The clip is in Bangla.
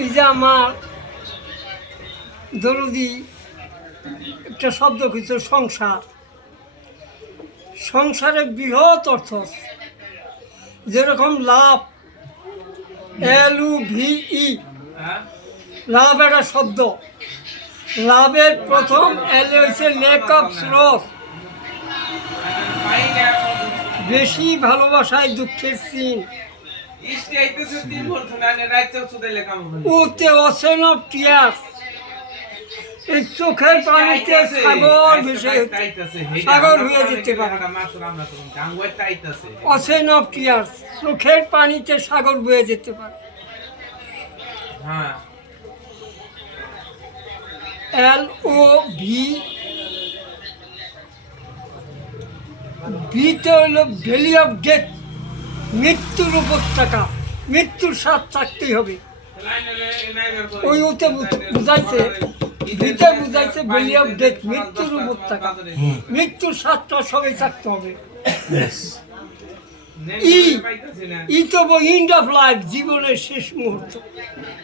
এই যে আমার দরদি একটা শব্দ কিছু সংসার, সংসারে বৃহৎ অর্থ আছে। যেরকম লাভ, LUVE, লাভ একটা শব্দ। লাভের প্রথম এলে হচ্ছে লেক অফ স্রোত, বেশি ভালোবাসায় দুঃখের চিন। উঠতে অসেন অফ টিয়ার্স, এই চোখের পানিতে সাগর ভেসে সাগর হয়ে যেতে পারে। অসেন অফ টিয়ার্স, চোখের পানিতে সাগর বয়ে যেতে পারে। LOV, বিতে হইল ভ্যালি অফ ডেথ, মৃত্যুর উপত্যকা, মৃত্যুর স্বাদ থাকতেই হবে। ওই ওতে বুঝাইছে, বিতে বুঝাইছে ভ্যালি অফ ডেথ, মৃত্যুর উপত্যকা, মৃত্যুর স্বাদটা সবাই থাকতে হবে। ই তো এন্ড অফ লাইফ, জীবনের শেষ মুহূর্ত।